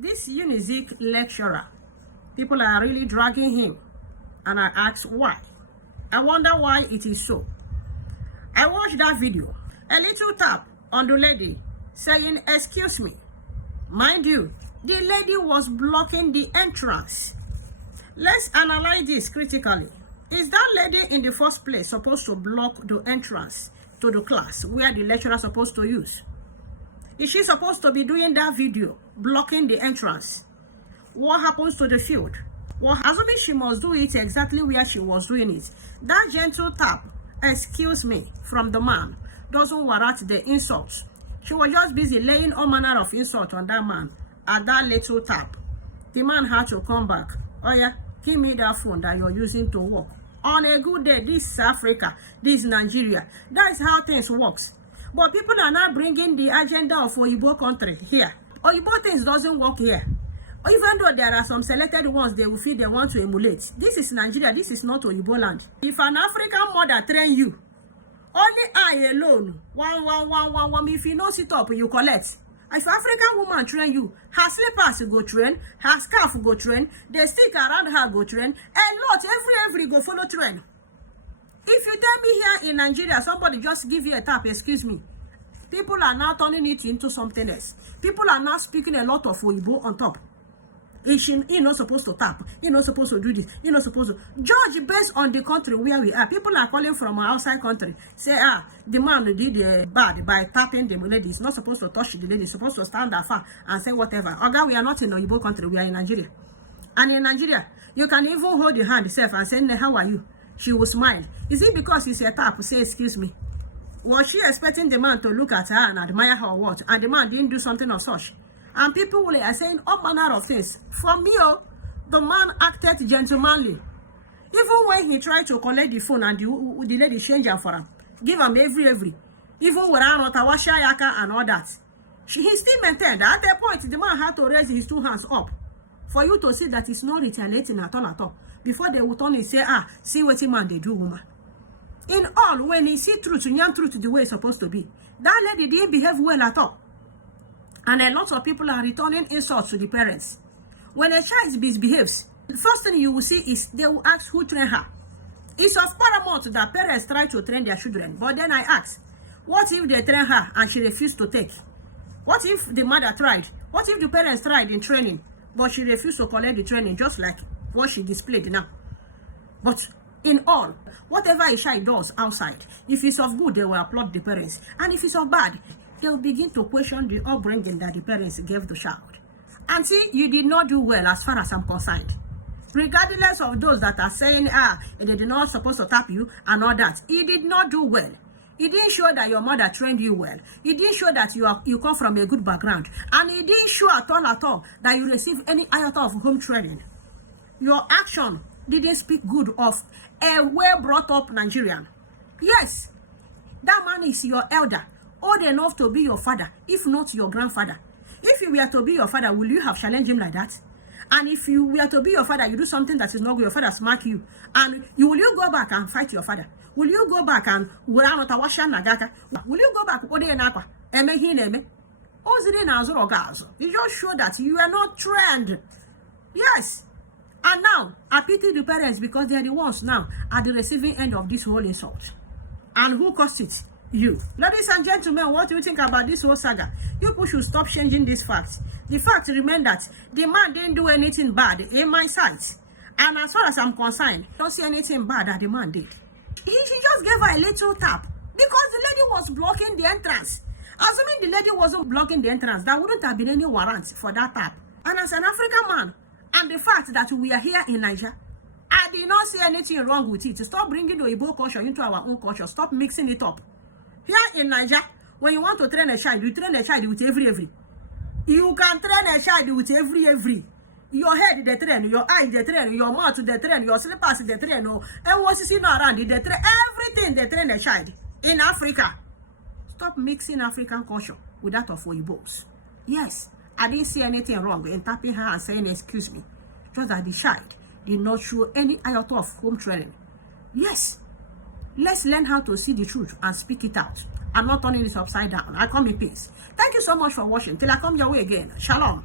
This Unizik lecturer, people are really dragging him, and I ask why. I wonder why it is so. I watched that video. A little tap on the lady saying, "Excuse me." Mind you, the lady was blocking the entrance. Let's analyze this critically. Is that lady in the first place supposed to block the entrance to the class where the lecturer is supposed to use? Is she supposed to be doing that video, blocking the entrance? What happens to the field? Well, assuming she must do it exactly where she was doing it. That gentle tap, "Excuse me," from the man doesn't warrant the insult. She was just busy laying all manner of insult on that man at that little tap. The man had to come back. "Oh yeah, give me that phone that you're using to work." On a good day, this is Africa, this is Nigeria. That is how things works. But people are now bringing the agenda of Oyibo country here. Oyibo things doesn't work here. Even though there are some selected ones they will feel they want to emulate. This is Nigeria, this is not Oyibo land. If an African mother train you, only I alone, one, if you no sit up, you collect. If African woman train you, her slippers go train, her scarf go train, the stick around her go train, a lot, every go follow train. If you tell me here in Nigeria, somebody just give you a tap, "Excuse me," people are now turning it into something else. People are now speaking a lot of Oyibo on top. He not supposed to tap. He not supposed to do this. He not supposed to judge based on the country where we are. People are calling from our outside country. Say, the man did bad by tapping the lady. He's not supposed to touch the lady. He's supposed to stand afar and say whatever. Okay, we are not in Oyibo country. We are in Nigeria. And in Nigeria, you can even hold the hand yourself and say, "How are you?" She will smile. Is it because it's a tap? Say, "Excuse me." Was she expecting the man to look at her and admire her or what? And the man didn't do something of such. And people are saying all manner of things. From me, the man acted gentlemanly. Even when he tried to collect the phone and the lady changed her for him, give him every. Even without Watawashayaka and all that. He still maintained that at a point the man had to raise his two hands up for you to see that it's not retaliating at all. Before they would turn and say, "See what man they do, woman." In all, when he see truth, young truth the way it's supposed to be, that lady didn't behave well at all. And a lot of people are returning insults to the parents. When a child misbehaves, the first thing you will see is they will ask who trained her. It's of paramount that parents try to train their children. But then I ask, what if they train her and she refused to take? What if the mother tried? What if the parents tried in training, but she refused to collect the training, just like what she displayed now? But in all, whatever a child does outside, if it's of good, they will applaud the parents. And if it's of bad, they'll begin to question the upbringing that the parents gave the child. And see, you did not do well as far as I'm concerned. Regardless of those that are saying, they did not supposed to tap you and all that. You did not do well. It didn't show that your mother trained you well. It didn't show that you come from a good background. And it didn't show at all that you received any iota of home training. Your action didn't speak good of a well-brought-up Nigerian. Yes, that man is your elder, old enough to be your father, if not your grandfather. If he were to be your father, will you have challenged him like that? And if you were to be your father, you do something that is not good, your father smack you, and will you go back and fight your father? Will you go back and will you go back? You just show that you are not trained. Yes. And now, I pity the parents because they are the ones now at the receiving end of this whole insult. And who caused it? You. Ladies and gentlemen, what do you think about this whole saga? You people should stop changing these facts. The fact remains that the man didn't do anything bad in my sight. And as far as I'm concerned, I don't see anything bad that the man did. He just gave her a little tap because the lady was blocking the entrance. Assuming the lady wasn't blocking the entrance, there wouldn't have been any warrant for that tap. And as an African man, and the fact that we are here in Nigeria, I did not see anything wrong with it. Stop bringing the Igbo culture into our own culture. Stop mixing it up. Here in Nigeria, when you want to train a child, you train a child with every. You can train a child with every. Your head, they train. Your eye, they train. Your mouth, they train. Your slippers, they train. And what's sitting around, they train. Everything, they train a child. In Africa, stop mixing African culture with that of Oyibos. Yes, I didn't see anything wrong in tapping her and saying, "Excuse me." Just that the child did not show any iota of home training. Yes, let's learn how to see the truth and speak it out. I'm not turning this upside down. I come in peace. Thank you so much for watching. Till I come your way again. Shalom.